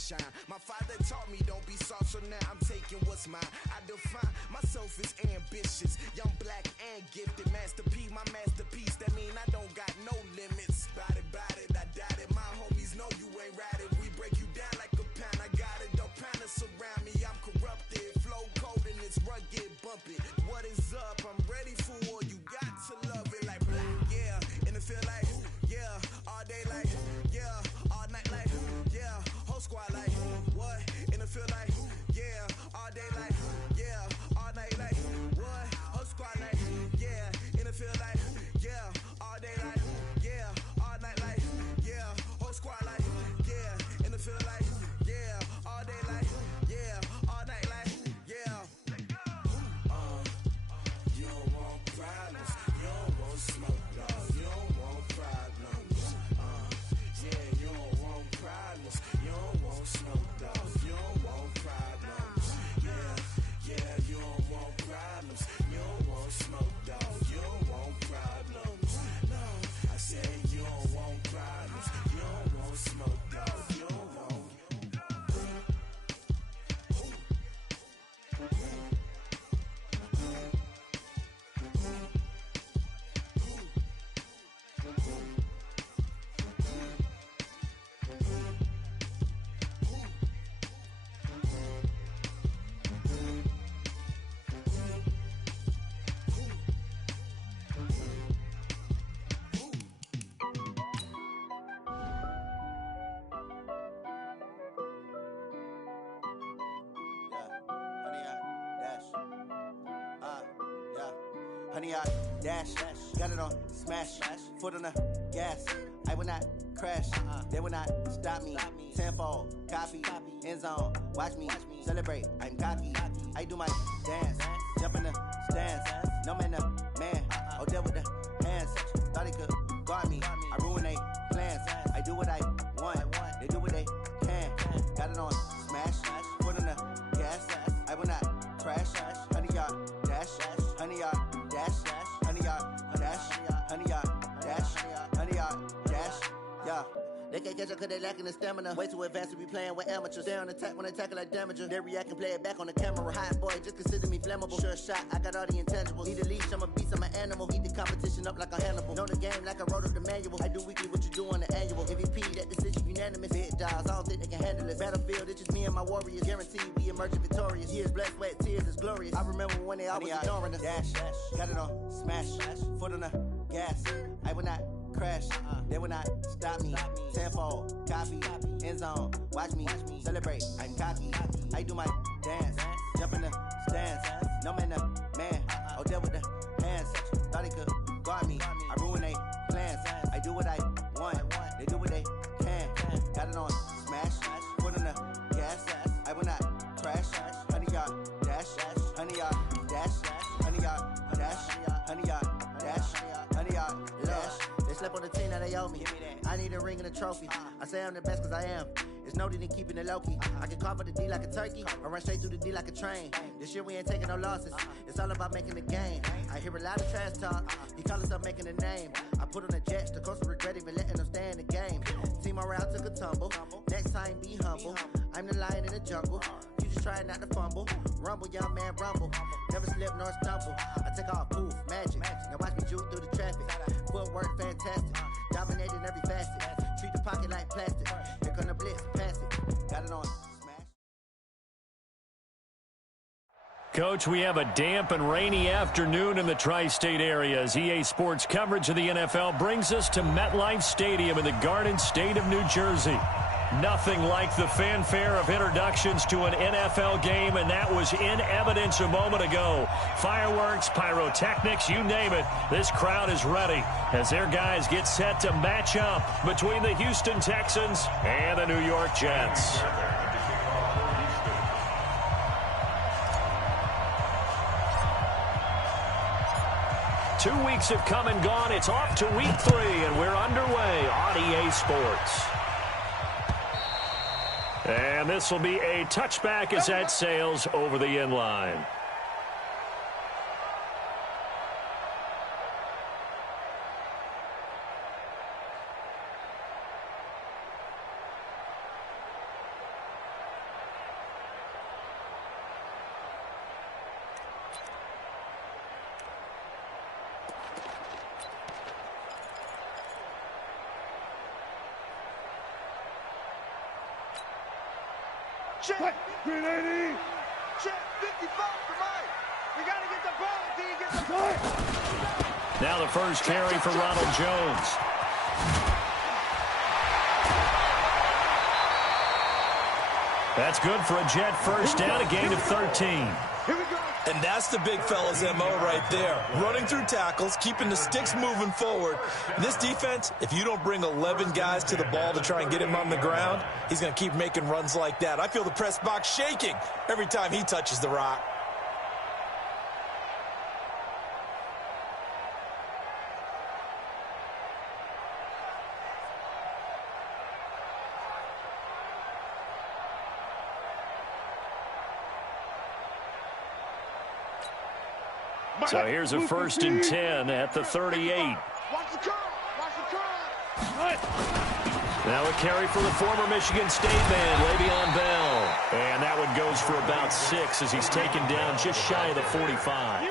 shine. My father taught me don't be soft, so now I'm taking what's mine. I define myself as ambitious, young, black, and gifted. Master P, my masterpiece, that mean I don't got no limits. Bout it, I doubt it. My homies know you ain't ratted. We break you down like a pound. I got it, don't pound us around me. I'm corrupted, flow cold and it's rugged, bump it. What is up? I'm ready for war. You got to love it like black, yeah. And it feel like, yeah. All day like, yeah. All night like, yeah. Whole squad like, what? And it feel like, yeah. All day like, yeah. All night like, what? Whole squad like, yeah. And it feel like, yeah. All day like, yeah. All night like, yeah. Whole squad like, yeah. And it feel like, yeah. All day like, yeah. All night like, yeah. You don't want problems. You don't want smoke, dog. You don't want problems. Yeah, you don't want problems. You don't want smoke, dog. You don't want problems. Yeah, you don't want problems. You don't want smoke, dog. You don't want problems. No, I said you don't want problems. You don't want smoke, dog. You don't want. Honey, I dash, got it on smash, foot on the gas. I will not crash, they will not stop me. Tenfold, copy, end zone, watch me celebrate. I'm cocky, I do my dance, jump in the stands. No man, the man, oh, there with the hands. Thought he could guard me, I ruin they plans. I do what I want, they do what they can. Got it on smash, foot on the gas. I will not crash, honey, y'all dash, honey, y'all dash, honey, y'all dash, honey, y'all dash, honey, y'all dash, yeah. They can't catch up cause they lacking the stamina. Way too advanced to be playing with amateurs. Stay on attack when they tackle like damager. They react and play it back on the camera. Hot boy, just consider me flammable. Sure shot, I got all the intangibles. Need a leash, I'm a beast, I'm an animal. Eat the competition up like a Hannibal. Know the game like I wrote up the manual. I do weekly what you do on the annual. MVP, that decision unanimous. Big dials, I don't think they can handle it. Battlefield, it's just me and my warriors. Guaranteed we emerging victorious. Years, blood, sweat, tears, it's glorious. I remember when they always ignoring us. Dash, got it on smash, foot on the gas. I will not crash, they will not stop me. Tenfold, copy, end zone, watch me celebrate. I'm cocky, I do my dance, jump in the stands. No man, the man, oh, there with the hands. Thought he could guard me, I ruin they plans. I do what I want, they do what they can. Got it on smash, foot on the gas. I will not crash, honey, y'all dash, honey, y'all dash, honey, y'all dash, honey, y'all dash, honey, y'all dash. They slept on the team that they owe me. I need a ring and a trophy. I say I'm the best cause I am. It's no need in keeping it low-key. I can carve for the D like a turkey, or run straight through the D like a train. This year we ain't taking no losses. It's all about making the game. I hear a lot of trash talk. He call himself making a name. I put on the Jets, the coach regret even letting them stay in the game. Team morale took a tumble. Next time be humble. I'm the lion in the jungle. You just trying not to fumble. Rumble, young man, rumble. Never slip nor stumble. I take off, poof, magic. Now watch me juke through the traffic. Footwork fantastic. Dominating every facet. Treat the pocket like plastic. Here come the blitz, pass it. Got it on smash. Coach, we have a damp and rainy afternoon in the tri-state area as EA Sports coverage of the NFL brings us to MetLife Stadium in the Garden State of New Jersey. Nothing like the fanfare of introductions to an NFL game, and that was in evidence a moment ago. Fireworks, pyrotechnics, you name it. This crowd is ready as their guys get set to match up between the Houston Texans and the New York Jets. 2 weeks have come and gone. It's off to week 3, and we're underway on EA Sports. And this will be a touchback as that sails over the end line. Check. 380. Check. 55 for Mike. We got to get the ball. Can you get the ball? Now the first carry for Ronald Jones. That's good for a Jet first down, a gain of 13. Here we go. And that's the big fella's MO right there. Running through tackles, keeping the sticks moving forward. This defense, if you don't bring 11 guys to the ball to try and get him on the ground, he's going to keep making runs like that. I feel the press box shaking every time he touches the rock. So here's a first and 10 at the 38. Watch the curl. Watch the curl. Now a carry for the former Michigan State man, Le'Veon Bell. And that one goes for about 6 as he's taken down just shy of the 45.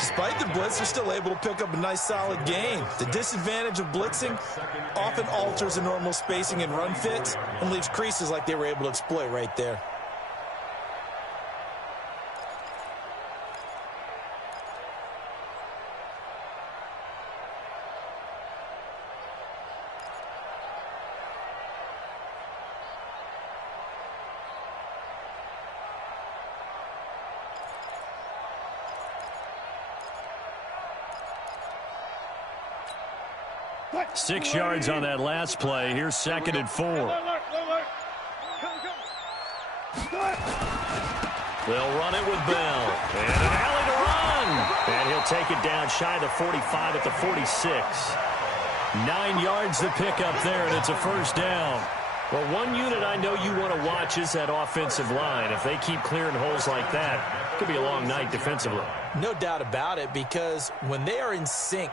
Despite the blitz, they're still able to pick up a nice solid gain. The disadvantage of blitzing often alters the normal spacing and run fits and leaves creases like they were able to exploit right there. Six yards on that last play. Here's second and 4. They'll run it with Bell. And an alley to run. And he'll take it down shy of the 45 at the 46. 9 yards to pick up there, and it's a first down. Well, one unit I know you want to watch is that offensive line. If they keep clearing holes like that, it could be a long night defensively. No doubt about it, because when they are in sync,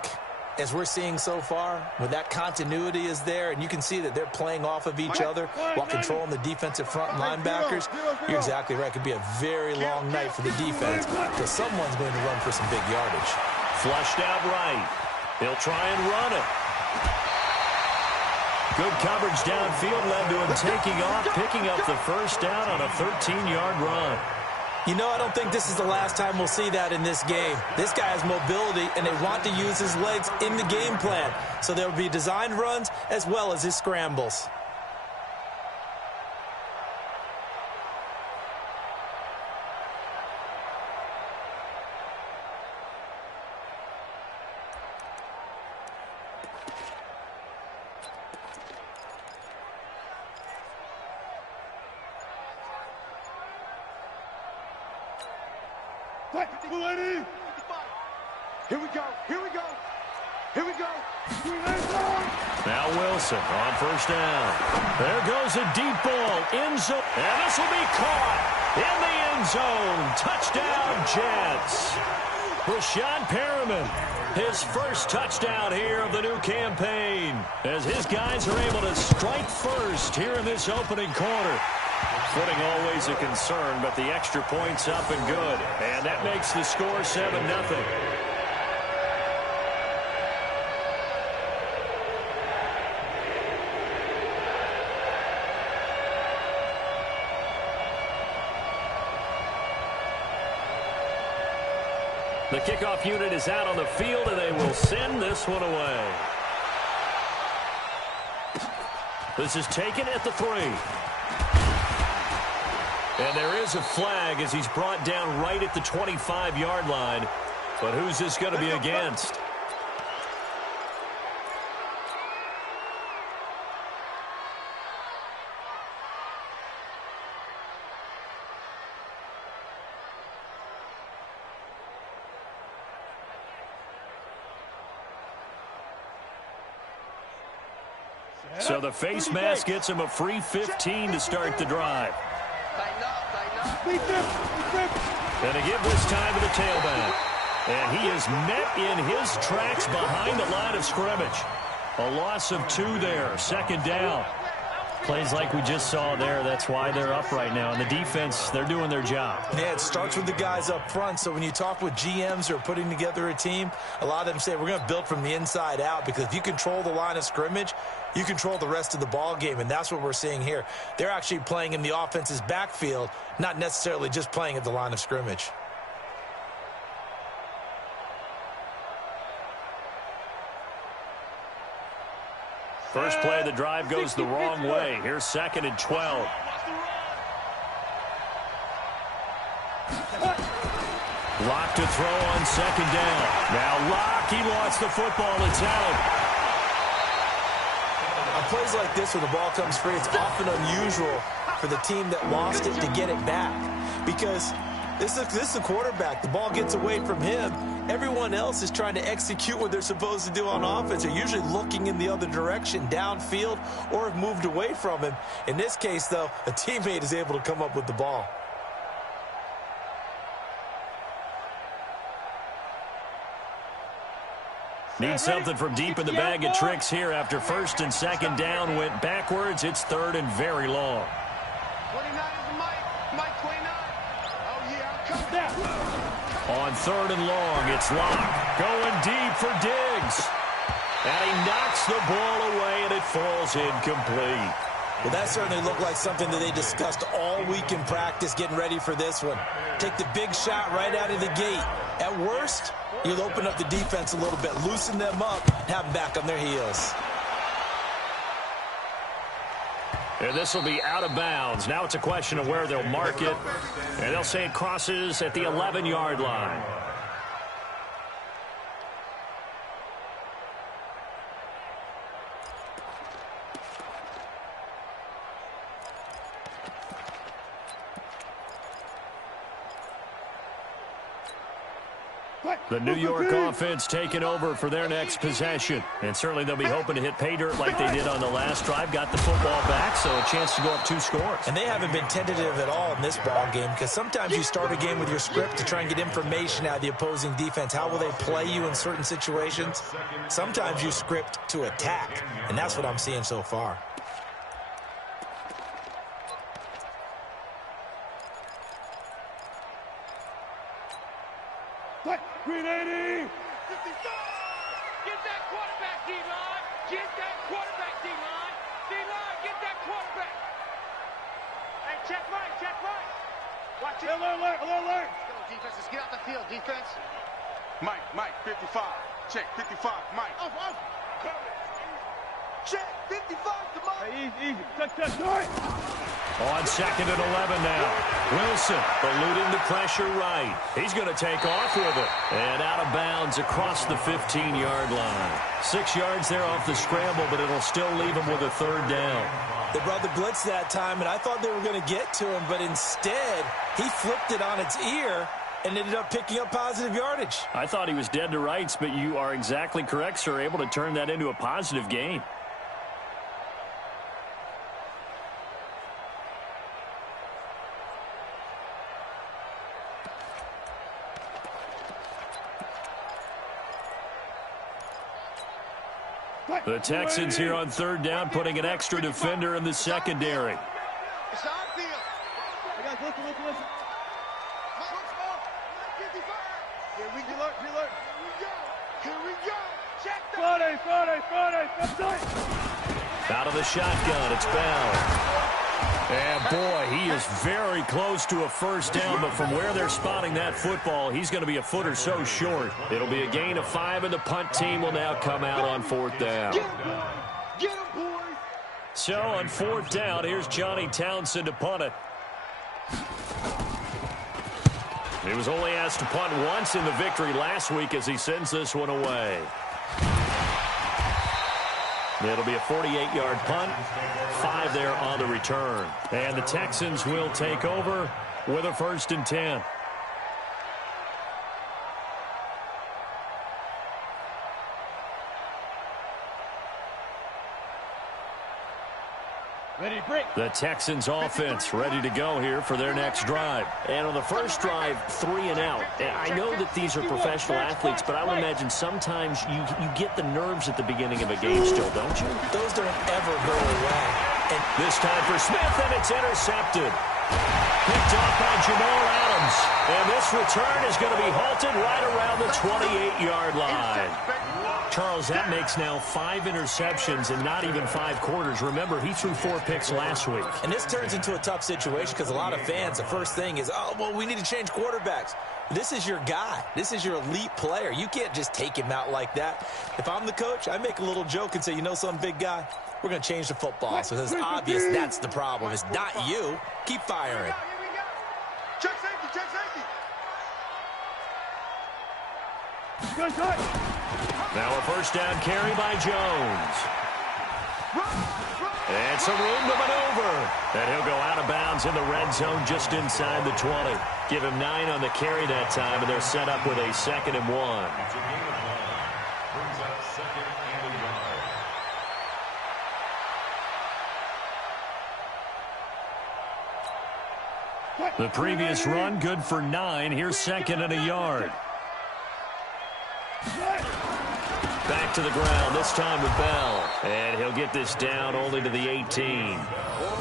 as we're seeing so far, when that continuity is there, and you can see that they're playing off of each other while controlling the defensive front linebackers, you're exactly right. It could be a very long night for the defense because someone's going to run for some big yardage. Flushed out right. He'll try and run it. Good coverage downfield led to him taking off, picking up the first down on a 13-yard run. You know, I don't think this is the last time we'll see that in this game. This guy has mobility, and they want to use his legs in the game plan. So there will be designed runs as well as his scrambles. Here we go. Here we go. Here we go. Now Wilson on first down. There goes a deep ball. End zone. And this will be caught in the end zone. Touchdown, Jets. Rashad Perriman, his first touchdown here of the new campaign, as his guys are able to strike first here in this opening quarter. Footing always a concern, but the extra point's up and good. And that makes the score 7-0. The kickoff unit is out on the field, and they will send this one away. This is taken at the 3. And there is a flag as he's brought down right at the 25-yard line. But who's this going to be against? So the face mask gets him a free 15 to start the drive. And to give this time to the tailback. And he is met in his tracks behind the line of scrimmage. A loss of 2 there, second down. Plays like we just saw there, that's why they're up right now. And the defense, they're doing their job. Yeah, it starts with the guys up front. So when you talk with GMs who are putting together a team, a lot of them say we're going to build from the inside out, because if you control the line of scrimmage, you control the rest of the ball game, and that's what we're seeing here. They're actually playing in the offense's backfield, not necessarily just playing at the line of scrimmage. First play of the drive goes the wrong way. Here's 2nd and 12. Locke to throw on 2nd down. Now Locke, he lost the football. It's out. On plays like this, when the ball comes free, it's often unusual for the team that lost it to get it back. Because this is the quarterback. The ball gets away from him. Everyone else is trying to execute what they're supposed to do on offense. They're usually looking in the other direction, downfield, or have moved away from him. In this case, though, a teammate is able to come up with the ball. Need something from deep in the bag of tricks here after 1st and 2nd down went backwards. It's 3rd and very long. 29 is Mike 29. Oh, yeah, I'm coming down. On 3rd and long, it's Locke going deep for Diggs. And he knocks the ball away, and it falls incomplete. Well, that certainly looked like something that they discussed all week in practice getting ready for this one. Take the big shot right out of the gate. At worst, you'll open up the defense a little bit, loosen them up, and have them back on their heels. And this will be out of bounds. Now it's a question of where they'll mark it. And they'll say it crosses at the 11-yard line. The New York offense taking over for their next possession. And certainly they'll be hoping to hit pay dirt like they did on the last drive. Got the football back, so a chance to go up 2 scores. And they haven't been tentative at all in this ball game, because sometimes you start a game with your script to try and get information out of the opposing defense. How will they play you in certain situations? Sometimes you script to attack, and that's what I'm seeing so far. Green 80! 55! Get that quarterback, D-line! Get that quarterback, D-line! D-line, get that quarterback! Hey, check right, check right! Watch it! Alert! Let's go, defense. Let's get out the field, defense. Mike, 55. Check, 55, Mike. Off. Check, 55 to Mike. Hey, easy. Touch. On 2nd and 11 now. Wilson eluding the pressure right. He's going to take off with it. And out of bounds across the 15-yard line. 6 yards there off the scramble, but it'll still leave him with a 3rd down. They brought the blitz that time, and I thought they were going to get to him, but instead he flipped it on its ear and ended up picking up positive yardage. I thought he was dead to rights, but you are exactly correct, sir. Able to turn that into a positive gain. The Texans here on 3rd down, putting an extra defender in the secondary. It's our field. Hey, guys, listen. Here we go. Check that. Friday. Out of the shotgun, it's Bell. And boy, he is very close to a 1st down, but from where they're spotting that football, he's going to be a foot or so short. It'll be a gain of 5, and the punt team will now come out on 4th down. Get him, boys. So on 4th down, here's Johnny Townsend to punt it. He was only asked to punt once in the victory last week as he sends this one away. It'll be a 48-yard punt, 5 there on the return. And the Texans will take over with a 1st and 10. Ready, break. The Texans offense ready to go here for their next drive. And on the first drive, 3 and out. I know that these are professional athletes, but I would imagine sometimes you get the nerves at the beginning of a game still, don't you? Those don't ever go away. And this time for Smith, and it's intercepted. Picked off by Jamal Adams. And this return is going to be halted right around the 28-yard line. Charles, that makes now 5 interceptions in not even 5 quarters. Remember, he threw 4 picks last week. And this turns into a tough situation because a lot of fans, the first thing is, oh, well, we need to change quarterbacks. This is your guy. This is your elite player. You can't just take him out like that. If I'm the coach, I make a little joke and say, you know something, big guy? We're going to change the football. So it's obvious that's the problem. It's not you. Keep firing. Here we go. Check safety, check safety. Now a first down carry by Jones. And some room to maneuver. And he'll go out of bounds in the red zone just inside the 20. Give him 9 on the carry that time, and they're set up with a 2nd and 1. The previous run, good for 9. Here's 2nd and a yard. Back to the ground, this time with Bell. And he'll get this down only to the 18.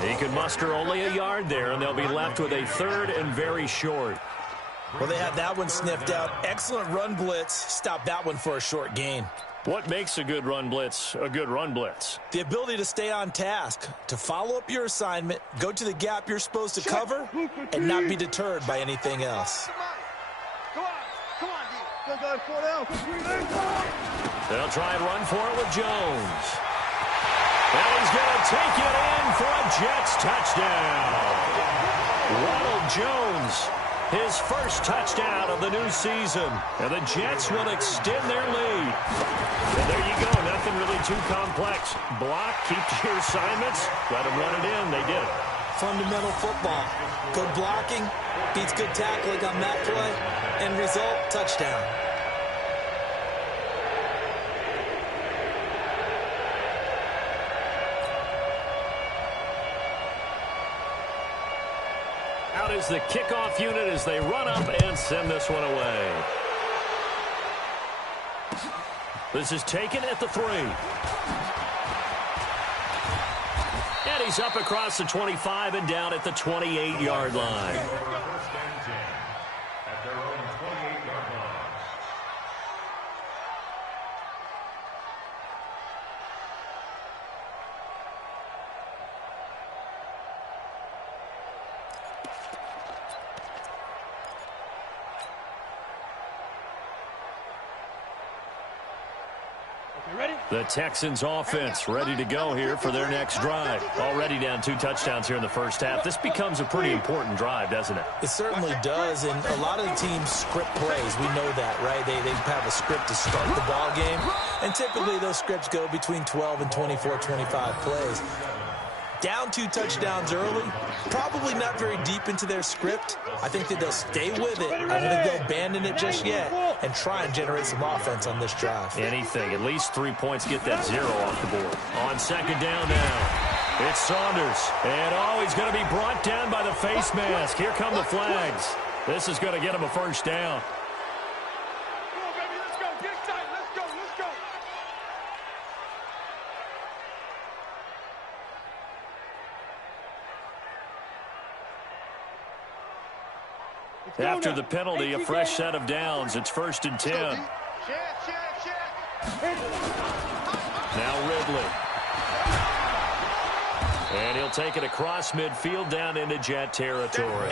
He can muster only a yard there, and they'll be left with a 3rd and very short. Well, they had that one sniffed out. Excellent run blitz. Stop that one for a short gain. What makes a good run blitz a good run blitz? The ability to stay on task, to follow up your assignment, go to the gap you're supposed to cover, and not be deterred by anything else. Come on, D. They'll try and run for it with Jones. And he's going to take it in for a Jets touchdown. Ronald Jones, his first touchdown of the new season. And the Jets will extend their lead. And there you go, nothing really too complex. Block, keep to your assignments, let them run it in. They did it. Fundamental football. Good blocking, beats good tackling on that play. End result, touchdown. Out is the kickoff unit as they run up and send this one away. This is taken at the 3. And he's up across the 25 and down at the 28-yard line. The Texans offense ready to go here for their next drive. Already down 2 touchdowns here in the first half. This becomes a pretty important drive, doesn't it? It certainly does, and a lot of the teams script plays. We know that, right? They have a script to start the ball game, and typically those scripts go between 12 and 24, 25 plays. Down 2 touchdowns early, probably not very deep into their script. I think that they'll stay with it. I don't think they'll abandon it just yet and try and generate some offense on this drive. Anything. At least 3 points, get that 0 off the board. On 2nd down now, it's Saunders. And, he's going to be brought down by the face mask. Here come the flags. This is going to get him a first down. Come on, baby, let's go. Get excited. Let's go. After the penalty, a fresh set of downs. It's 1st and 10. Check. Now Ridley. And he'll take it across midfield down into Jet territory.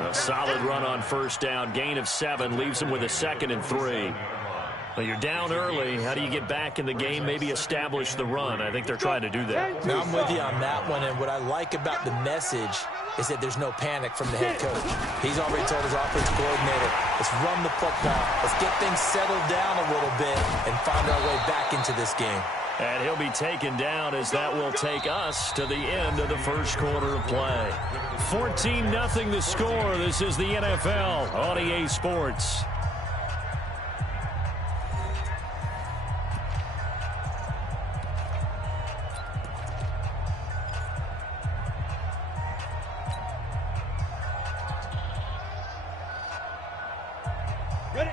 A solid run on first down. Gain of 7 leaves him with a 2nd and 3. Well, you're down early. How do you get back in the game? Maybe establish the run. I think they're trying to do that. Now, I'm with you on that one, and what I like about the message is that there's no panic from the head coach. He's already told his offensive coordinator, let's run the football. Let's get things settled down a little bit and find our way back into this game. And he'll be taken down as that will take us to the end of the first quarter of play. 14-0 the score. This is the NFL on EA Sports.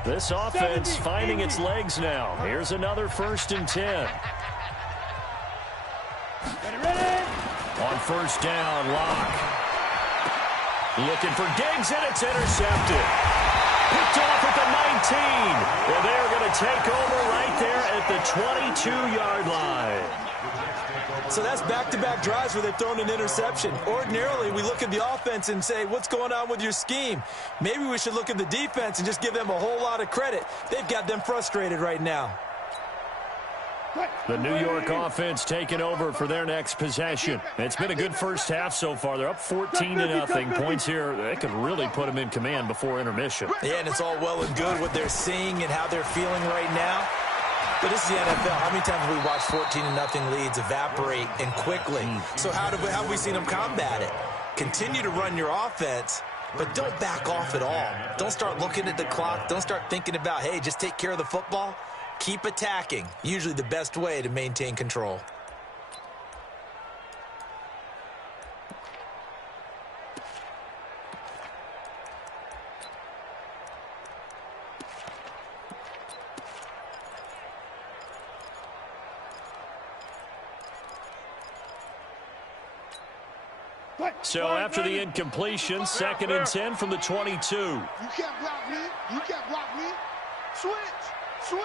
This offense finding its legs now. Here's another 1st and 10. On first down, Locke. Looking for Diggs, and it's intercepted. Picked off at the Well, they're going to take over right there at the 22-yard line. So that's back-to-back drives where they've thrown an interception. Ordinarily, we look at the offense and say, what's going on with your scheme? Maybe we should look at the defense and just give them a whole lot of credit. They've got them frustrated right now. The New York offense taking over for their next possession. It's been a good first half so far. They're up 14-0. Points here, they could really put them in command before intermission. Yeah, and it's all well and good what they're seeing and how they're feeling right now. But this is the NFL. How many times have we watched 14-0 leads evaporate and quickly? So how have we seen them combat it? Continue to run your offense, but don't back off at all. Don't start looking at the clock. Don't start thinking about, hey, just take care of the football. Keep attacking. Usually the best way to maintain control. So after the incompletion, 2nd and 10 from the 22. You can't block me. You can't block me. Switch. Switch.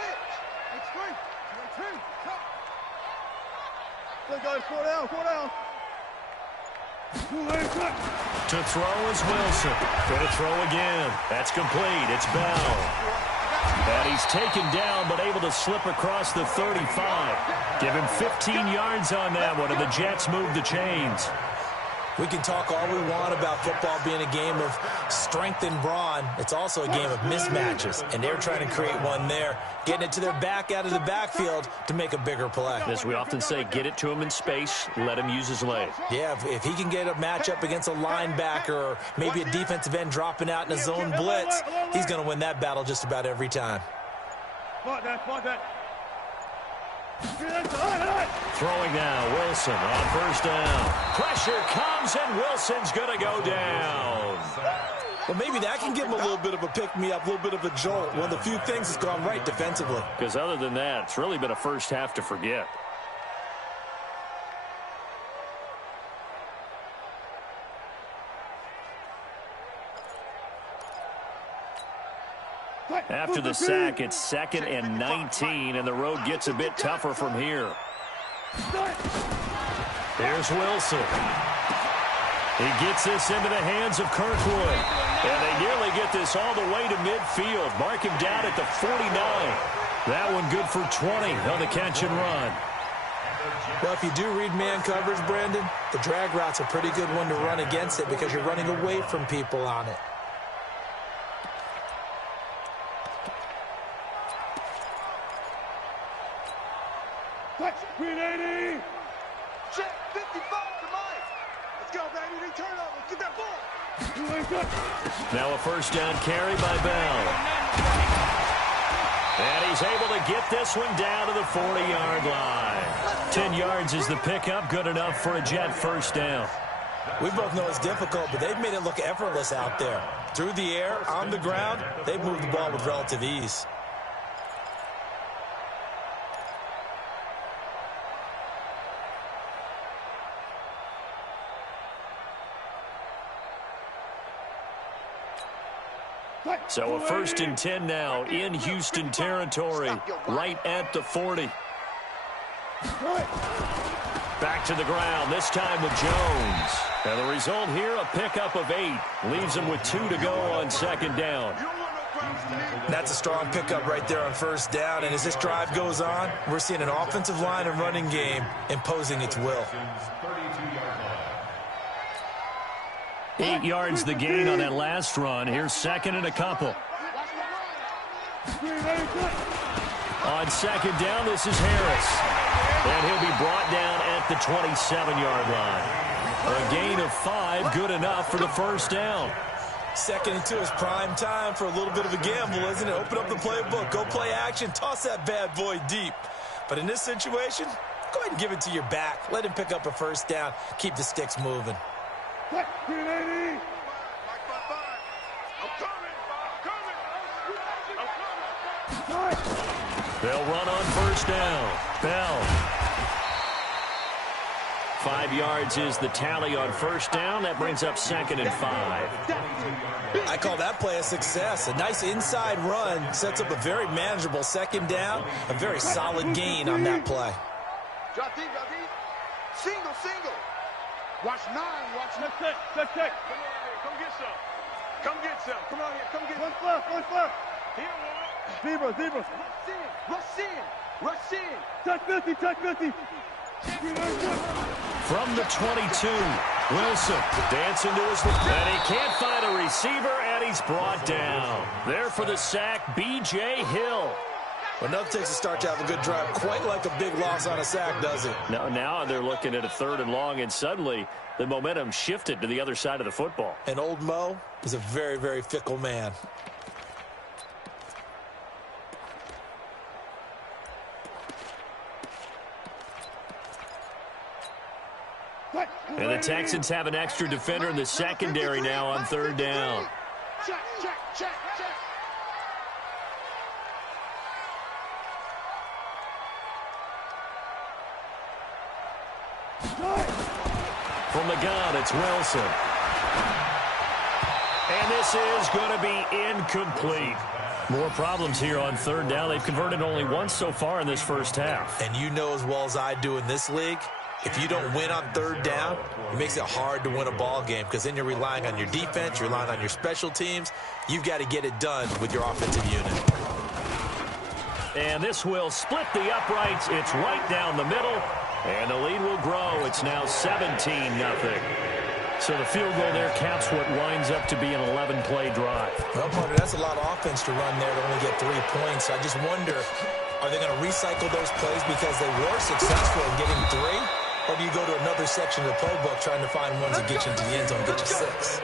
Extreme. Come. Let's go. 4 down. 4 down. To throw is Wilson. Going to throw again. That's complete. It's Bell. And he's taken down, but able to slip across the 35. Give him 15 yards on that one, and the Jets move the chains. We can talk all we want about football being a game of strength and brawn. It's also a game of mismatches, and they're trying to create one there, getting it to their back out of the backfield to make a bigger play. As we often say, get it to him in space, let him use his leg. Yeah, if he can get a matchup against a linebacker or maybe a defensive end dropping out in a zone blitz, he's going to win that battle just about every time. Throwing now, Wilson on first down. Pressure comes, and Wilson's going to go down. Well, maybe that can give him a little bit of a pick-me-up, a little bit of a jolt. One of the few things that's gone right defensively. Because other than that, it's really been a first half to forget. After the sack, it's 2nd and 19, and the road gets a bit tougher from here. Here's Wilson. He gets this into the hands of Kirkwood. And they nearly get this all the way to midfield. Mark him down at the 49. That one good for 20 on the catch and run. Well, if you do read man coverage, Brandon, the drag route's a pretty good one to run against it because you're running away from people on it. Check 55 to Mike. Let's go, baby. They turn over. Get that ball. Now a first down carry by Bell. And he's able to get this one down to the 40-yard line. 10 yards is the pickup. Good enough for a Jet first down. We both know it's difficult, but they've made it look effortless out there. Through the air, on the ground, they've moved the ball with relative ease. So a 1st and 10 now in Houston territory, right at the 40. Back to the ground, this time with Jones. And the result here, a pickup of 8. Leaves him with 2 to go on 2nd down. That's a strong pickup right there on first down. And as this drive goes on, we're seeing an offensive line and running game imposing its will. 8 yards the gain on that last run. Here's 2nd and a couple. On 2nd down, this is Harris. And he'll be brought down at the 27-yard line. A gain of 5, good enough for the first down. 2nd and 2 is prime time for a little bit of a gamble, isn't it? Open up the playbook, go play action, toss that bad boy deep. But in this situation, go ahead and give it to your back. Let him pick up a first down. Keep the sticks moving. They'll run on first down. Bell. 5 yards is the tally on first down. That brings up 2nd and 5. I call that play a success. A nice inside run sets up a very manageable 2nd down. A very solid gain on that play. Drop deep, drop deep. Single, single. Watch 9, watch 9. Check. Come get some. Come get some. Come on here, come get some. One fluff. Here, Zebra. Rush in. Touch 50. From the 22, Wilson dancing to his left. And he can't find a receiver, and he's brought down. There for the sack, B.J. Hill. Enough takes a start to have a good drive. Quite like a big loss on a sack, does it? Now they're looking at a 3rd and long, and suddenly the momentum shifted to the other side of the football. And old Mo is a very, very fickle man. And the Texans have an extra defender in the secondary now on 3rd down. Check. From the gun, it's Wilson. And this is going to be incomplete. More problems here on 3rd down. They've converted only once so far in this first half. And you know as well as I do in this league, if you don't win on 3rd down, it makes it hard to win a ball game because then you're relying on your defense, you're relying on your special teams. You've got to get it done with your offensive unit. And this will split the uprights. It's right down the middle. And the lead will grow. It's now 17-0. So the field goal there caps what winds up to be an 11-play drive. Well, partner, that's a lot of offense to run there to only get 3 points. I just wonder, are they going to recycle those plays because they were successful in getting 3? Or do you go to another section of the playbook trying to find ones that get you into the end zone and get you 6?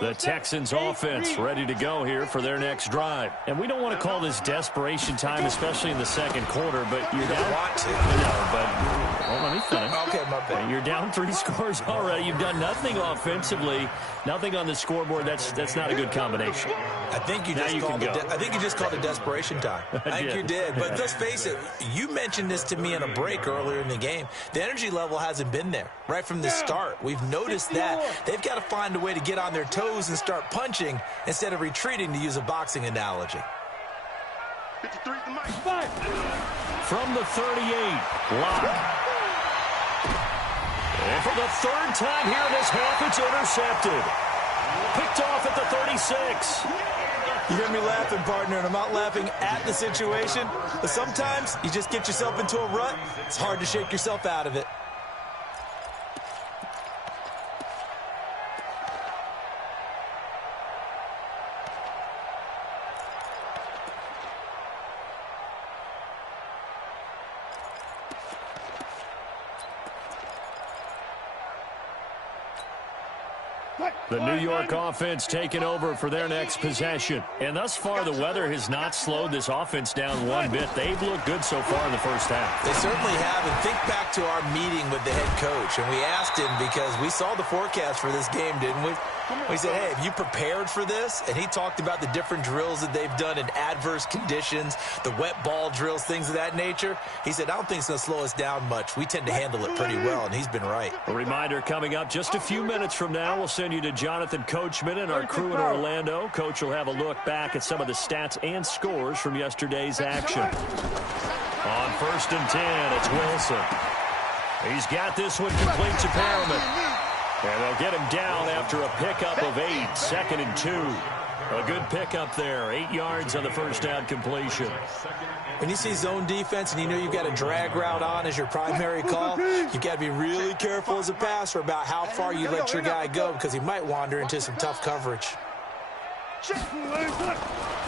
The Texans offense ready to go here for their next drive. And we don't want to call this desperation time, especially in the 2nd quarter, but you're down. Want to. No, but well, let me finish. Okay, my bad. You're down 3 scores already. You've done nothing offensively, nothing on the scoreboard. That's not a good combination. I think you just called it desperation time. I think you did. But let's face it, you mentioned this to me in a break earlier in the game. The energy level hasn't been there right from the start. We've noticed that. They've got to find a way to get on their toes and start punching instead of retreating, to use a boxing analogy. 53 the mic. From the 38, Locke. And for the 3rd time here in this half, it's intercepted. Picked off at the 36. You hear me laughing, partner, and I'm not laughing at the situation, but sometimes you just get yourself into a rut. It's hard to shake yourself out of it. The New York offense taking over for their next possession. And thus far, the weather has not slowed this offense down one bit. They've looked good so far in the first half. They certainly have. And think back to our meeting with the head coach. And we asked him, because we saw the forecast for this game, didn't we? We said, hey, have you prepared for this? And he talked about the different drills that they've done in adverse conditions, the wet ball drills, things of that nature. He said, I don't think it's going to slow us down much. We tend to handle it pretty well, and he's been right. A reminder coming up just a few minutes from now. We'll send you to Jonathan Coachman and our crew in Orlando. Coach will have a look back at some of the stats and scores from yesterday's action. On 1st and 10, it's Wilson. He's got this one complete to Perriman. And they'll get him down after a pickup of 8, 2nd and 2. A good pickup there, 8 yards on the first down completion. When you see zone defense and you know you've got a drag route on as your primary call, you've got to be really careful as a passer about how far you let your guy go, because he might wander into some tough coverage.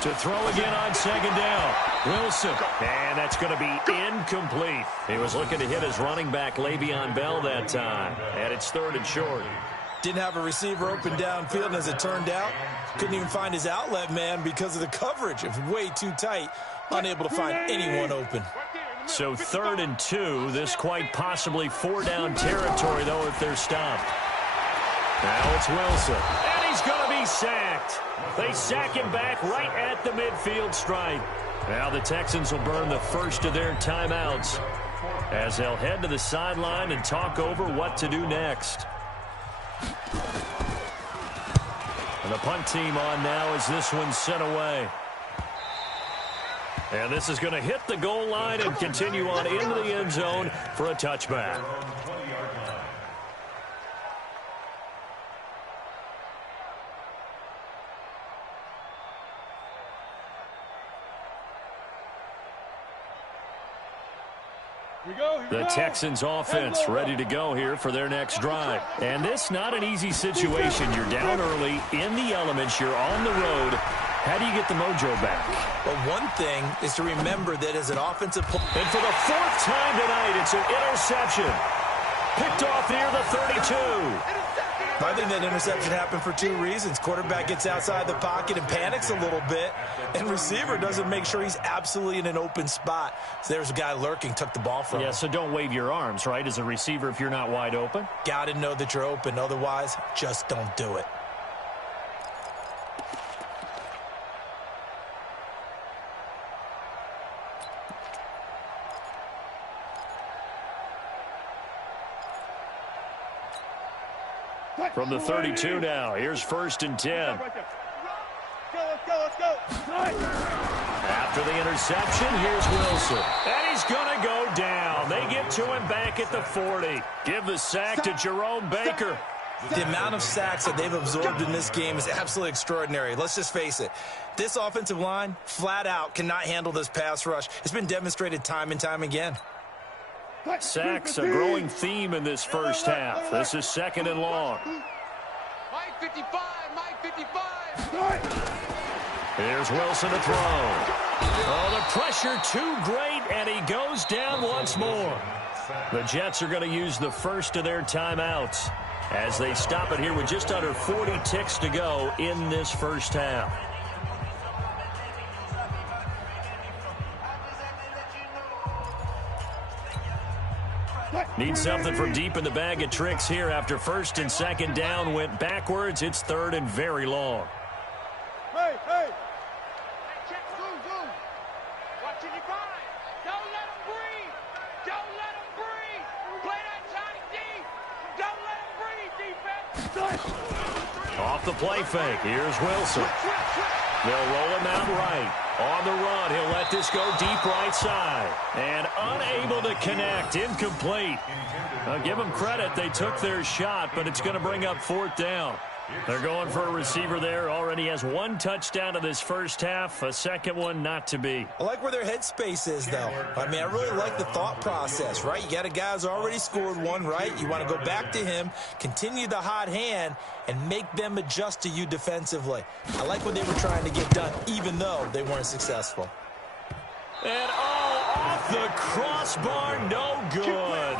To throw again on 2nd down, Wilson. And that's going to be incomplete. He was looking to hit his running back, Le'Veon Bell, that time. And it's 3rd and short. Didn't have a receiver open downfield, and as it turned out, couldn't even find his outlet man because of the coverage. It was way too tight, unable to find anyone open. Right there. So 3rd and 2. This quite possibly 4-down territory, though, if they're stopped. Now it's Wilson. And he's going to be sacked. They sack him back right at the midfield stripe. Now the Texans will burn the first of their timeouts as they'll head to the sideline and talk over what to do next. And the punt team on now as this one's sent away. And this is going to hit the goal line and continue on into the end zone for a touchback. The Texans offense ready to go here for their next drive. And this not an easy situation. You're down early in the elements. You're on the road. How do you get the mojo back? Well, one thing is to remember that as an offensive player. And for the 4th time tonight, it's an interception. Picked off near the 32. I think that interception happened for 2 reasons. Quarterback gets outside the pocket and panics a little bit, and receiver doesn't make sure he's absolutely in an open spot. So there's a guy lurking, took the ball from him. Yeah, so don't wave your arms, right, as a receiver if you're not wide open? Got to know that you're open. Otherwise, just don't do it. From the 32 now, here's 1st and 10. Let's go. After the interception, here's Wilson. And he's going to go down. They get to him back at the 40. Give the sack to Jerome Baker. The amount of sacks that they've absorbed in this game is absolutely extraordinary. Let's just face it. This offensive line, flat out, cannot handle this pass rush. It's been demonstrated time and time again. Sacks, a growing theme in this first half. This is 2nd and long. Mike 55, Mike 55. Here's Wilson to throw. Oh, the pressure too great, and he goes down once more. The Jets are going to use the first of their timeouts as they stop it here with just under 40 ticks to go in this first half. Need something from deep in the bag of tricks here after 1st and 2nd down went backwards. It's 3rd and very long. Hey. Hey, check, zoom. Watching your grind. Don't let him breathe. Don't let him breathe. Play that tight D. Don't let him breathe, defense. Off the play fake. Here's Wilson. They'll roll him out right. On the run, he'll let this go deep right side. And unable to connect. Incomplete. I'll give them credit. They took their shot, but it's going to bring up 4th down. They're going for a receiver there. Already has 1 touchdown in this first half. A second one not to be. I like where their headspace is, though. I mean, I really like the thought process, right? You got a guy who's already scored 1, right? You want to go back to him, continue the hot hand, and make them adjust to you defensively. I like what they were trying to get done, even though they weren't successful. And off the crossbar, no good.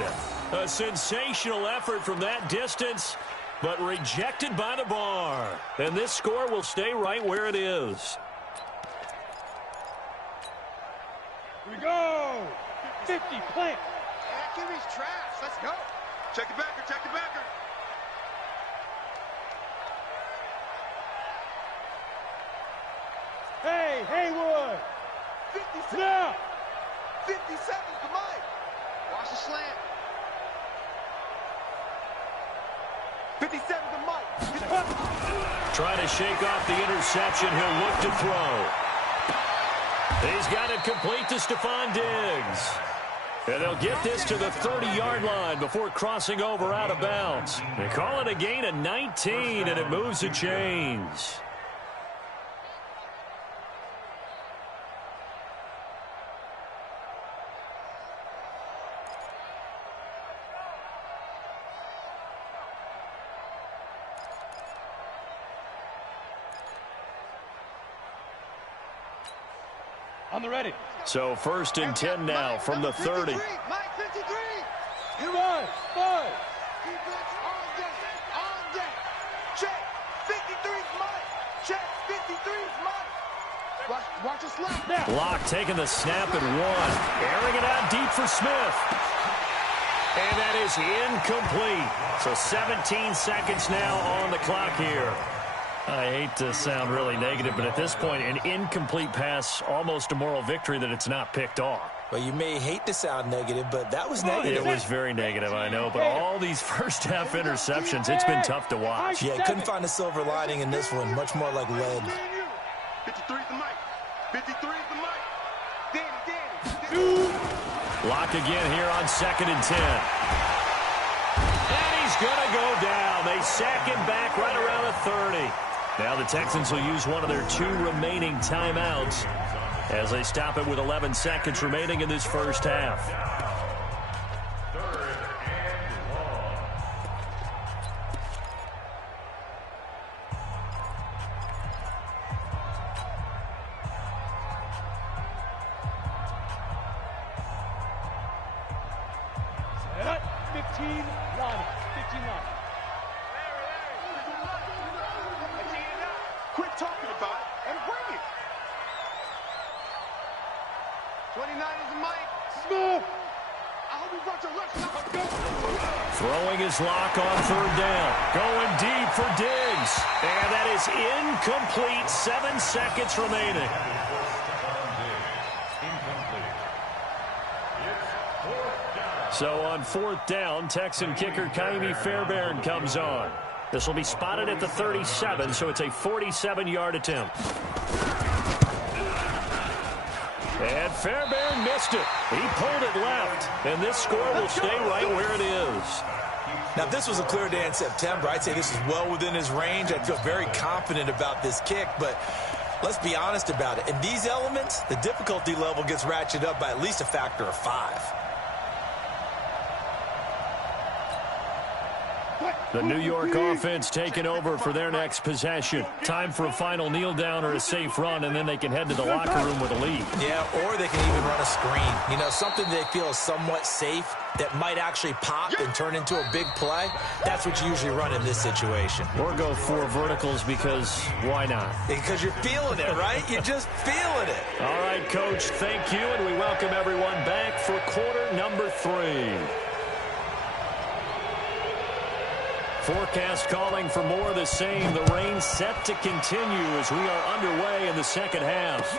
A sensational effort from that distance, but rejected by the bar. And this score will stay right where it is. Here we go. 50, plant. Kimmy's trash. Let's go. Check the backer. Hey, Haywood. 57. Now. 57 to Mike. Watch the slant. 57 to Mike. Trying to shake off the interception. He'll look to throw. He's got it complete to Stephon Diggs. And they'll get this to the 30-yard line before crossing over out of bounds. They call it a gain of 19, and it moves the chains. On the ready. So 1st and 10 now from the 30. Mike 53. Here one. 5. Defense on deck. Check. 53's Mike. Check. 53's Mike. Watch us slap. Block taking the snap and one. Airing it out deep for Smith. And that is incomplete. So 17 seconds now on the clock here. I hate to sound really negative, but at this point, an incomplete pass, almost a moral victory that it's not picked off. Well, you may hate to sound negative, but that was negative. It was very negative, I know. But all these first-half interceptions, it's been tough to watch. Yeah, couldn't find a silver lining in this one. Much more like lead. 53 is the mic. 53 is the mic. Danny. Lock again here on 2nd and 10. And he's going to go down. They sack him back right around the 30. Now the Texans will use one of their 2 remaining timeouts as they stop it with 11 seconds remaining in this first half. Quit talking about it and bring it. 29 is the mic. Smith. I hope you brought your lunch. Throwing his lock on 3rd down. Going deep for Diggs. And that is incomplete. 7 seconds remaining. So on 4th down, Texan kicker Kaimi Fairbairn comes on. This will be spotted at the 37, so it's a 47-yard attempt. And Fairbairn missed it. He pulled it left, and this score will stay right where it is. Now, if this was a clear day in September, I'd say this is well within his range. I'd feel very confident about this kick, but let's be honest about it. In these elements, the difficulty level gets ratcheted up by at least a factor of 5. The New York offense taking over for their next possession. Time for a final kneel down or a safe run, and then they can head to the locker room with a lead. Yeah, or they can even run a screen. You know, something they feel is somewhat safe that might actually pop and turn into a big play. That's what you usually run in this situation. Or go 4 verticals because why not? Because you're feeling it, right? You're just feeling it. All right, Coach, thank you, and we welcome everyone back for quarter number 3. Forecast calling for more of the same. The rain set to continue as we are underway in the second half.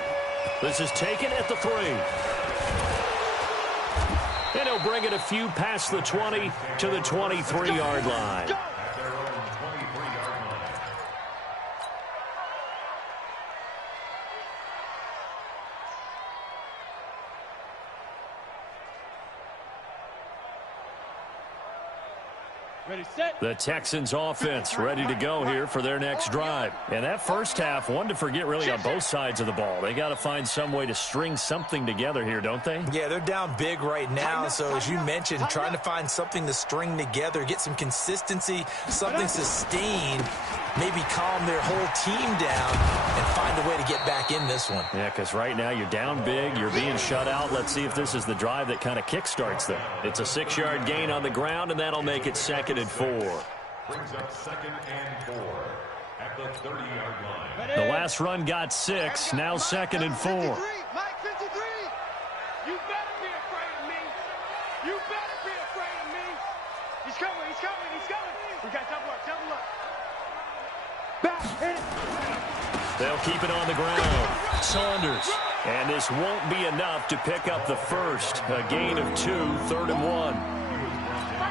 This is taken at the 3. And he'll bring it a few past the 20 to the 23-yard line. Ready, set. The Texans offense ready to go here for their next drive. And that first half, one to forget really on both sides of the ball. They got to find some way to string something together here, don't they? Yeah, they're down big right now. So as you mentioned, trying to find something to string together, get some consistency, something sustained, maybe calm their whole team down and find a way to get back in this one. Yeah, because right now you're down big, you're being shut out. Let's see if this is the drive that kind of kickstarts them. It's a 6-yard gain on the ground, and that'll make it 2nd and 4. Brings up 2nd and 4 at the 30-yard line. The last run got 6, now 2nd and 4. Mike 53. You better be afraid of me. You better be afraid of me. He's coming, he's coming, he's coming. We got double up, double up. Back, hit it. They'll keep it on the ground. Saunders. And this won't be enough to pick up the first. A gain of 2, 3rd and 1.